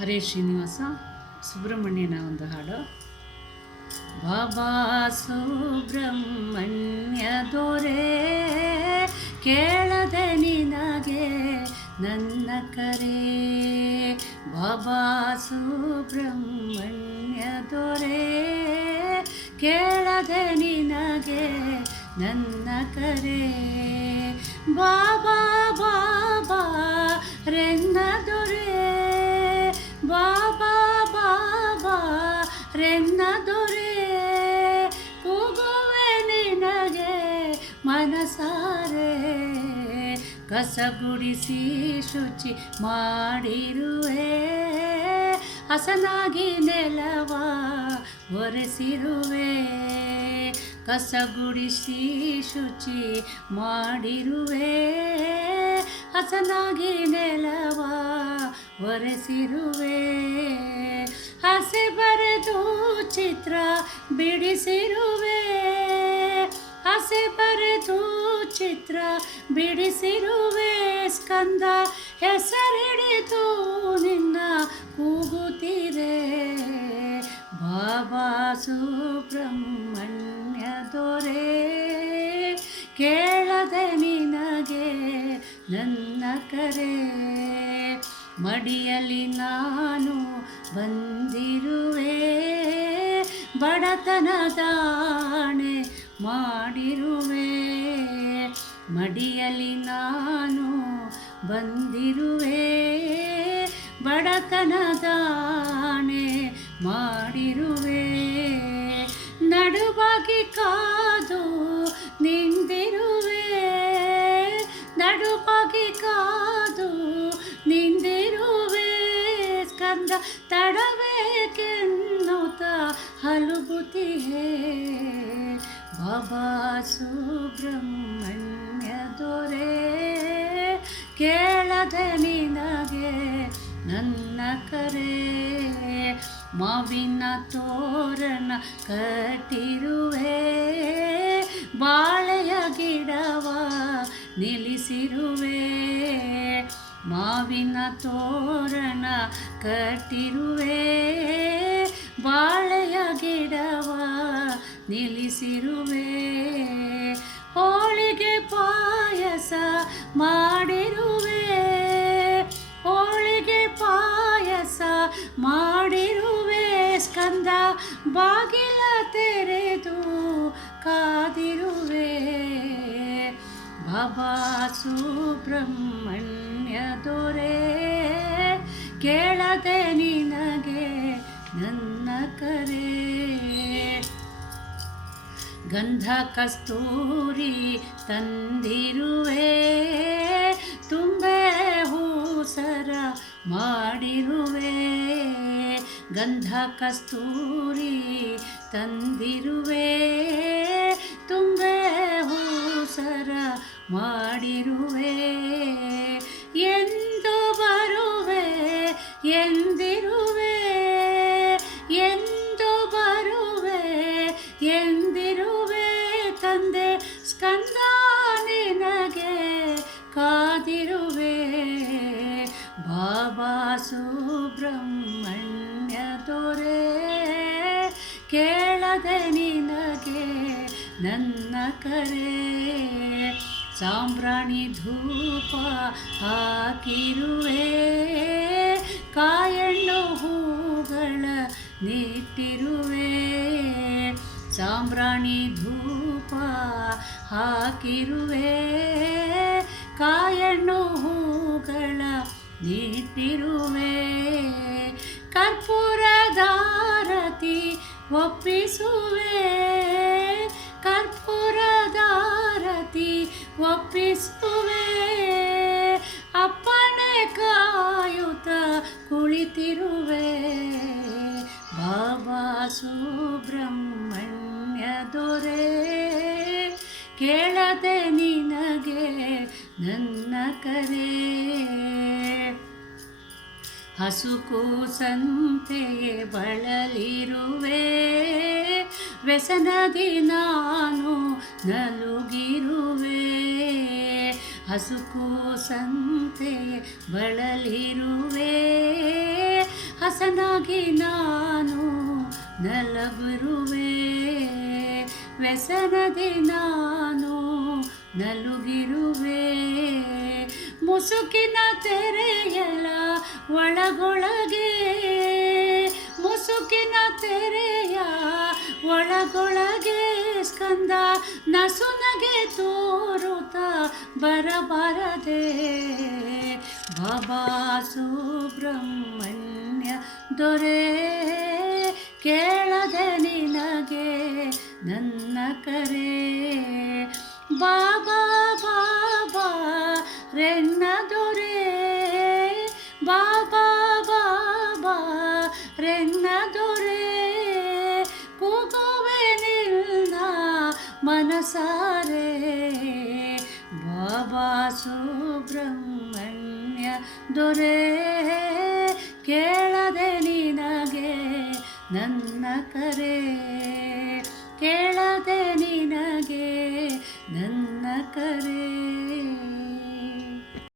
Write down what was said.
ಹರೇ ಶ್ರೀನಿವಾಸ ಸುಬ್ರಹ್ಮಣ್ಯನ ಒಂದು ಹಾಡು. ಬಾಬಾ ಸುಬ್ರಹ್ಮಣ್ಯ ದೊರೆ ಕೇಳದೆ ನಿನಗೆ ನನ್ನ ಕರೆ. ಬಾಬಾ ಸುಬ್ರಹ್ಮಣ್ಯ ದೊರೆ ಕೇಳದೆ ನಿನಗೆ ನನ್ನ ಕರೆ. ಬಾಬಾ ಬಾಬಾ ರೆನ್ನ ದೊರೆ, ಬಾಬಾ ಬಾಬಾ ರೆನ್ನ ದೊರೆ, ಕೂಗುವೆ ನಿನಗೆ ಮನಸಾರೆ. ಕಸ ಗುಡಿಸಿ ಶುಚಿ ಮಾಡಿರುವೆ, ಹಸನಾಗಿ ನೆಲವ ಒರೆಸಿರುವೆ. ಕಸ ಗುಡಿಸಿ ಶುಚಿ ಮಾಡಿರುವೆ, ಹಸನಾಗಿ ನೆಲವ ಒರೆಸಿರುವೆ. ಹಸೆ ಬರೆದು ಚಿತ್ರ ಬಿಡಿಸಿರುವೆ, ಹಸೆ ಬರೆದು ಚಿತ್ರ ಬಿಡಿಸಿರುವೆ. ಸ್ಕಂದ ಹೆಸರಿಡಿದು ನಿನ್ನ ಕೂಗುತ್ತಿದೆ. ಬಾಬಾ ಸುಬ್ರಹ್ಮಣ್ಯ ದೊರೆ ಕೇಳದೆ ನಿನಗೆ ನನ್ನ ಕರೆ. ಮಡಿಯಲ್ಲಿ ನಾನು ಬಂದಿರುವೆ, ಬಡತನದಾಣೆ ಮಾಡಿರುವೆ. ಮಡಿಯಲ್ಲಿ ನಾನು ಬಂದಿರುವೆ, ಬಡತನದಾಣೆ ಮಾಡಿರುವೆ. ನಡುವಾಗಿ ಕಾದು ನಿಂದಿರುವೆ, ನಡುವಾಗಿ ಕಾದು ನಿಂದಿರುವೆ. ಸ್ಕಂದ ತಡಬೇಕೆನ್ನುತ್ತ ಹಲುಬುತ್ತಿಹೆ. ಬಾಬಾ ಸುಬ್ರಹ್ಮಣ್ಯ ದೊರೆ ಕೇಳದೆ ನಿನಗೆ ನನ್ನ ಕರೆ. ಮಾವಿನ ತೋರಣ ಕಟ್ಟಿರುವೆ, ಬಾಳೆಯ ಗಿಡವ ನಿಲ್ಲಿಸಿರುವೆ. ಮಾವಿನ ತೋರಣ ಕಟ್ಟಿರುವೆ, ಬಾಳೆಯ ಗಿಡವ ನಿಲ್ಲಿಸಿರುವೆ. ಹೋಳಿಗೆ ಪಾಯಸ ಮಾಡಿರುವೆ, ಹೋಳಿಗೆ ಪಾಯಸ ಮಾಡಿರುವೆ. ಸ್ಕಂದ ಬಾಗಿಲ ತೆರೆದು ಕಾದಿರುವೆ. ಬಾಬಾ ಸುಬ್ರಹ್ಮಣ್ಯ ದೊರೆ ಕೇಳದೆ ನಿನಗೆ ನನ್ನ ಕರೆ. ಗಂಧ ಕಸ್ತೂರಿ ತಂದಿರುವೆ, ತುಂಬೆ ಹೂಸರ ಮಾಡಿರುವೆ. ಗಂಧ ಕಸ್ತೂರಿ ತಂದಿರುವೆ, ತುಂಬೆ ಹೂಸರ ಮಾಡಿರುವೆ. ಎಂದು ಬರುವೆ ಎಂದಿರುವೆ, ಎಂದು ಬರುವೆ ಎಂದಿರುವೆ. ತಂದೆ ಸ್ಕಂದ ನಿನಗೆ ಕಾದಿರುವೆ. ಬಾಬಾ ಸುಬ್ರಹ್ಮಣ್ಯ ದೊರೆ ಕೇಳದೆ ನಿನಗೆ ನನ್ನ ಕರೆ. ಸಾಂಬ್ರಾಣಿ ಧೂಪ ಹಾಕಿರುವೆ, ಕಾಯಣ್ಣು ಹೂಗಳ ನೆಟ್ಟಿರುವೆ. ಸಾಂಬ್ರಾಣಿ ಧೂಪ ಹಾಕಿರುವೆ, ಕಾಯಣ್ಣು ಹೂಗಳ ನೆಟ್ಟಿರುವೆ. ಕರ್ಪೂರದಾರತಿ ಒಪ್ಪಿಸುವೆ, ಕರ್ಪೂರದಾರತಿ ಒಪ್ಪಿಸುವೆ. ಅಪ್ಪನೇ ಕಾಯುತ್ತ ಕುಳಿತಿರುವೆ. ಬಾಬಾ ಸುಬ್ರಹ್ಮಣ್ಯ ದೊರೆ ಕೇಳದೆ ನಿನಗೆ ನನ್ನ ಕರೆ. ಹಸು ಕೂಸಂತೆ ಬಳಲಿರುವೆ, ವ್ಯಸನದಿ ನಾನು ನಲುಗಿರುವೆ. ಹಸುಕೂಸಂತೆ ಬಳಲಿರುವೆ, ನಿನಗಾಗಿ ನಾನು ನಲಗಿರುವೆ, ವ್ಯಸನದಿ ನಾನು ನಲುಗಿರುವೆ. ಮುಸುಕಿನ ತೆರೆಯಲ ಒಳಗೊಳಗೆ, ಮುಸುಕಿನ ತೆರೆಯ ಒಳಗೊಳಗೆ ಸ್ಕಂದ ನಸುನಗೆ ತೋರುತ್ತ ಬರಬಾರದೆ. ಬಾಬಾ ಸುಬ್ರಹ್ಮಣ್ಯ ದೊರೆ, ಕೇಳದೆ ನಿನಗೆ ನನ್ನ ಕರೆ. ಬಾಬಾ ಬಾಬಾ ರೆನ್ನ ದೊರೆ, ಬಾಬಾ ಬಾಬಾ ರೆನ್ನ ದೊರೆ. ಕೂಗುವೆ ನಿನ್ನ ಮನಸಾರೆ, ಬಾಬಾ ಸುಬ್ರಹ್ಮಣ್ಯ ದೊರೆ, ಕೇಳದೆ ನಿನಗೆ ನನ್ನ ಕರೆ.